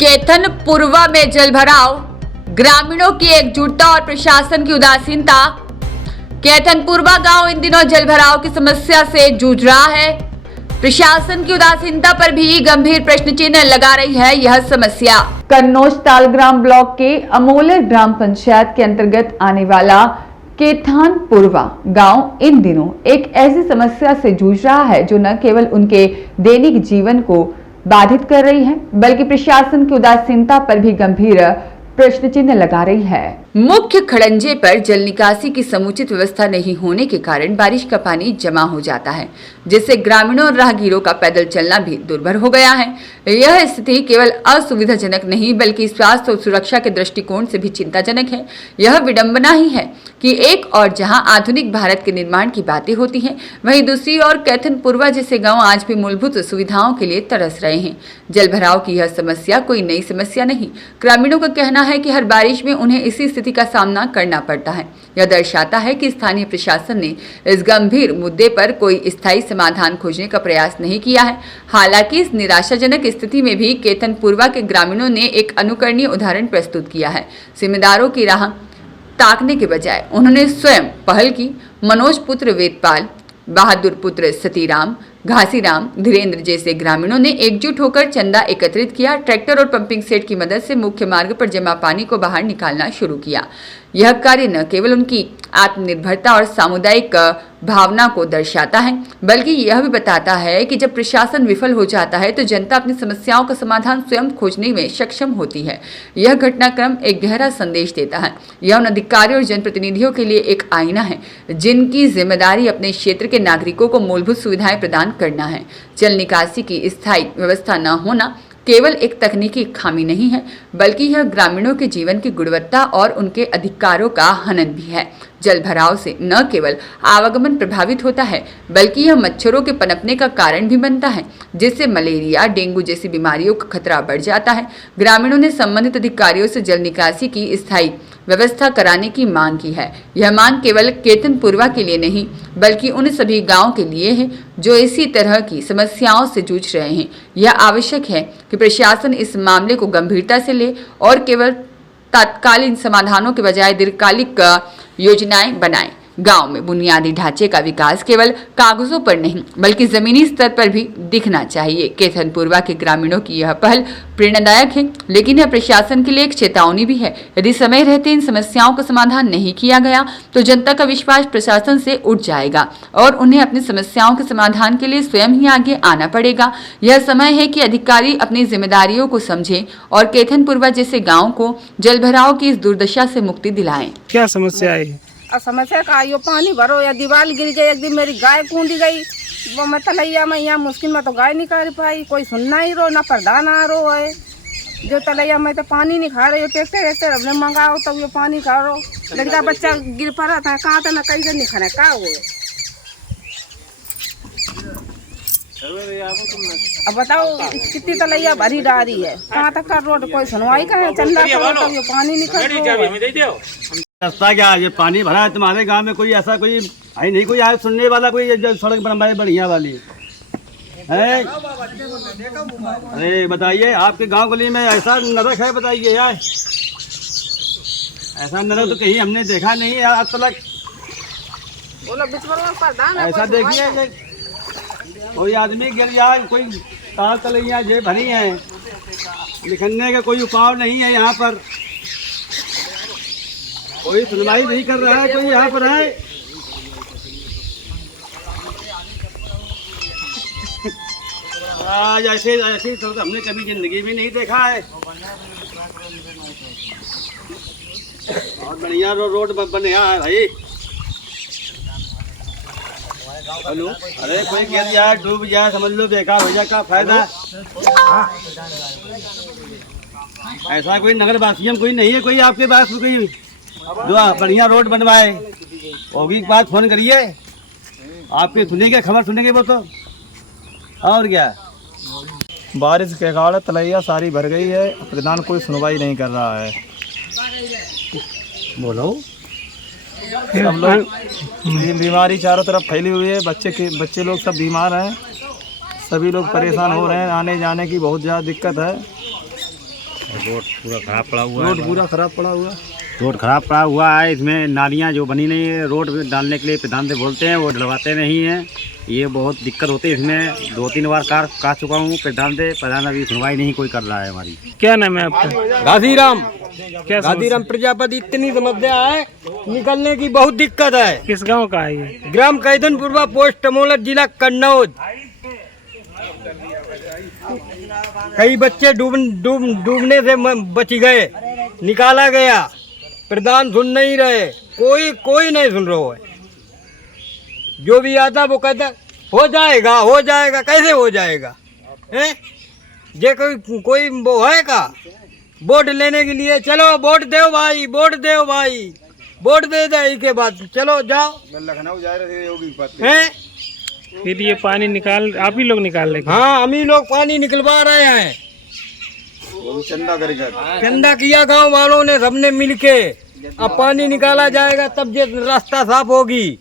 केथन पूर्वा में जलभराव, ग्रामीणों की एकजुटता और प्रशासन की उदासीनता। केथन पूर्वा गांव इन दिनों जलभराव की समस्या से जूझ रहा है। प्रशासन की उदासीनता पर भी गंभीर प्रश्न चिन्ह लगा रही है यह समस्या। कन्नौज तालग्राम ब्लॉक के अमोलर ग्राम पंचायत के अंतर्गत आने वाला केथन पूर्वा गांव इन दिनों एक ऐसी समस्या से जूझ रहा है जो न केवल उनके दैनिक जीवन को बाधित कर रही है बल्कि प्रशासन की उदासीनता पर भी गंभीर प्रश्न चिन्ह लगा रही है। मुख्य खड़ंजे पर जल निकासी की समुचित व्यवस्था नहीं होने के कारण बारिश का पानी जमा हो जाता है, जिससे ग्रामीणों और राहगीरों का पैदल चलना भी दुर्भर हो गया है। यह स्थिति केवल असुविधाजनक नहीं बल्कि स्वास्थ्य और सुरक्षा के दृष्टिकोण से भी चिंताजनक है। यह विडंबना ही है कि एक और जहां आधुनिक भारत के निर्माण की बातें होती हैं, वहीं दूसरी ओर केथन पूर्वा जैसे गाँव आज भी मूलभूत सुविधाओं के लिए तरस रहे हैं। जलभराव की यह समस्या कोई नई समस्या नहीं। ग्रामीणों का कहना है कि हर बारिश में उन्हें इसी स्थिति का सामना करना पड़ता है। यह दर्शाता है कि स्थानीय प्रशासन ने इस गंभीर मुद्दे पर कोई स्थायी समाधान खोजने का प्रयास नहीं किया है। हालांकि इस निराशाजनक स्थिति में भी केथन पूर्वा के ग्रामीणों ने एक अनुकरणीय उदाहरण प्रस्तुत किया है। जिम्मेदारों की राह ताकने के बजाय उन्होंने स्वयं पहल की। मनोज पुत्र वेदपाल, बहादुर पुत्र सतीराम, घासीराम, धीरेन्द्र जैसे ग्रामीणों ने एकजुट होकर चंदा एकत्रित किया। ट्रैक्टर और पंपिंग सेट की मदद से मुख्य मार्ग पर जमा पानी को बाहर निकालना शुरू किया। यह कार्य न केवल उनकी आत्मनिर्भरता और सामुदायिक भावना को दर्शाता है बल्कि यह भी बताता है कि जब प्रशासन विफल हो जाता है तो जनता अपनी समस्याओं का समाधान स्वयं खोजने में सक्षम होती है। यह घटनाक्रम एक गहरा संदेश देता है। यह उन अधिकारियों और जनप्रतिनिधियों के लिए एक आईना है जिनकी जिम्मेदारी अपने क्षेत्र के नागरिकों को मूलभूत सुविधाएं प्रदान करना है। जल निकासी की स्थायी व्यवस्था न होना केवल एक तकनीकी खामी नहीं है बल्कि यह ग्रामीणों के जीवन की गुणवत्ता और उनके अधिकारों का हनन भी है। जल भराव से न केवल आवागमन प्रभावित होता है बल्कि यह मच्छरों के पनपने का कारण भी बनता है, जिससे मलेरिया, डेंगू जैसी बीमारियों का खतरा बढ़ जाता है। ग्रामीणों ने संबंधित अधिकारियों से जल निकासी की स्थायी व्यवस्था कराने की मांग की है। यह मांग केवल केथन पूर्वा के लिए नहीं बल्कि उन सभी गांवों के लिए है जो इसी तरह की समस्याओं से जूझ रहे हैं। यह आवश्यक है कि प्रशासन इस मामले को गंभीरता से ले और केवल तात्कालिक समाधानों के बजाय दीर्घकालिक योजनाएं बनाएं। गांव में बुनियादी ढांचे का विकास केवल कागजों पर नहीं बल्कि जमीनी स्तर पर भी दिखना चाहिए। केथन पूर्वा के ग्रामीणों की यह पहल प्रेरणादायक है, लेकिन यह प्रशासन के लिए एक चेतावनी भी है। यदि समय रहते इन समस्याओं का समाधान नहीं किया गया तो जनता का विश्वास प्रशासन से उठ जाएगा और उन्हें अपनी समस्याओं के समाधान के लिए स्वयं ही आगे आना पड़ेगा। यह समय है कि अधिकारी अपनी जिम्मेदारियों को समझें और केथन पूर्वा जैसे गाँव को जलभराव की इस दुर्दशा से मुक्ति दिलाएं। क्या समस्या है? समस्या का यो पानी भरो या दीवार गिर गई, एक दिन मेरी गाय कूदी गई, वो मैं तलैया में यहाँ मुश्किल में तो गाय नहीं कर पाई, कोई सुनना ही रो ना प्रधान आ रो है। जो तलैया में तो पानी नहीं खा रहे हो, ट्रैक्टर हमने मंगाओ तब ये पानी खा रो, लगता बच्चा गिर पड़ा था कहाँ था ना कहीं से नहीं खाना का हुए। अब बताओ कितनी तलैया भरी डारी है, कहाँ तक का रोड कोई सुनवाई का है, चंदा करो तब ये पानी निकल। रास्ता क्या ये पानी भरा है तुम्हारे गांव में? कोई ऐसा कोई है नहीं, कोई आए सुनने वाला, कोई जो सड़क बनवाए बढ़िया वाली है? अरे बताइए आपके गांव गली में ऐसा नरक है? बताइए यार, ऐसा नरक तो कहीं हमने देखा नहीं है आज तक। ऐसा देखिए कोई आदमी गिर जाए, कोई तार तलैया जे भरी है, निकलने का कोई उपाय नहीं है। यहाँ पर कोई सुनवाई नहीं कर रहा है, कोई यहाँ पर है? आज ऐसे ऐसे तो हमने कभी जिंदगी में नहीं देखा है। और बढ़िया रोड बने है भाई। हेलो, अरे कोई गिर जाए, डूब जाए, समझ लो बेकार हो जाए, का फायदा? ऐसा कोई नगर वासियों कोई नहीं है, कोई आपके पास कोई जो बढ़िया रोड बनवाए होगी बात फोन करिए, आपकी सुनेंगे, खबर सुनेंगे वो तो। और क्या, बारिश के कारण तलैया सारी भर गई है, प्रधान कोई सुनवाई नहीं कर रहा है। बोलो। सब लोग बीमारी चारों तरफ फैली हुई है, बच्चे लोग सब बीमार हैं, सभी लोग परेशान हो रहे हैं, आने जाने की बहुत ज़्यादा दिक्कत है। रोड पूरा खराब पड़ा हुआ है। रोड पूरा खराब पड़ा हुआ। रोड खराब पड़ा हुआ है, इसमें नालियाँ जो बनी नहीं है, रोड डालने के लिए प्रधान से बोलते हैं, वो डलवाते नहीं हैं। ये बहुत दिक्कत होती है इसमें। 2-3 बार कह चुका हूँ प्रधान से, प्रधान अभी सुनवाई नहीं कोई कर रहा है हमारी। क्या नाम है आपका? गाजीराम क्या गाजीराम प्रजापति। इतनी समस्या है, निकलने की बहुत दिक्कत है। किस गांव का है ये? ग्राम कैदनपुरवा, पोस्ट टमोलर, जिला कन्नौज। कई बच्चे डूबने से बच गए, निकाला गया। प्रधान सुन नहीं रहे, कोई नहीं सुन रहा है। जो भी आता वो कहता हो जाएगा। कैसे हो जाएगा? हैं? ये कोई वो है का? वोट लेने के लिए चलो वोट दो भाई, वोट दे दे के बाद चलो जाओ। लखनऊ जा रहे थे हैं? फिर ये पानी निकाल आप ही लोग निकाल लेंगे? हाँ, हम ही लोग पानी निकलवा रहे हैं। वो भी चंदा करके। चंदा किया गांव वालों ने, सबने मिलके। अब पानी निकाला जाएगा तब ये रास्ता साफ होगी।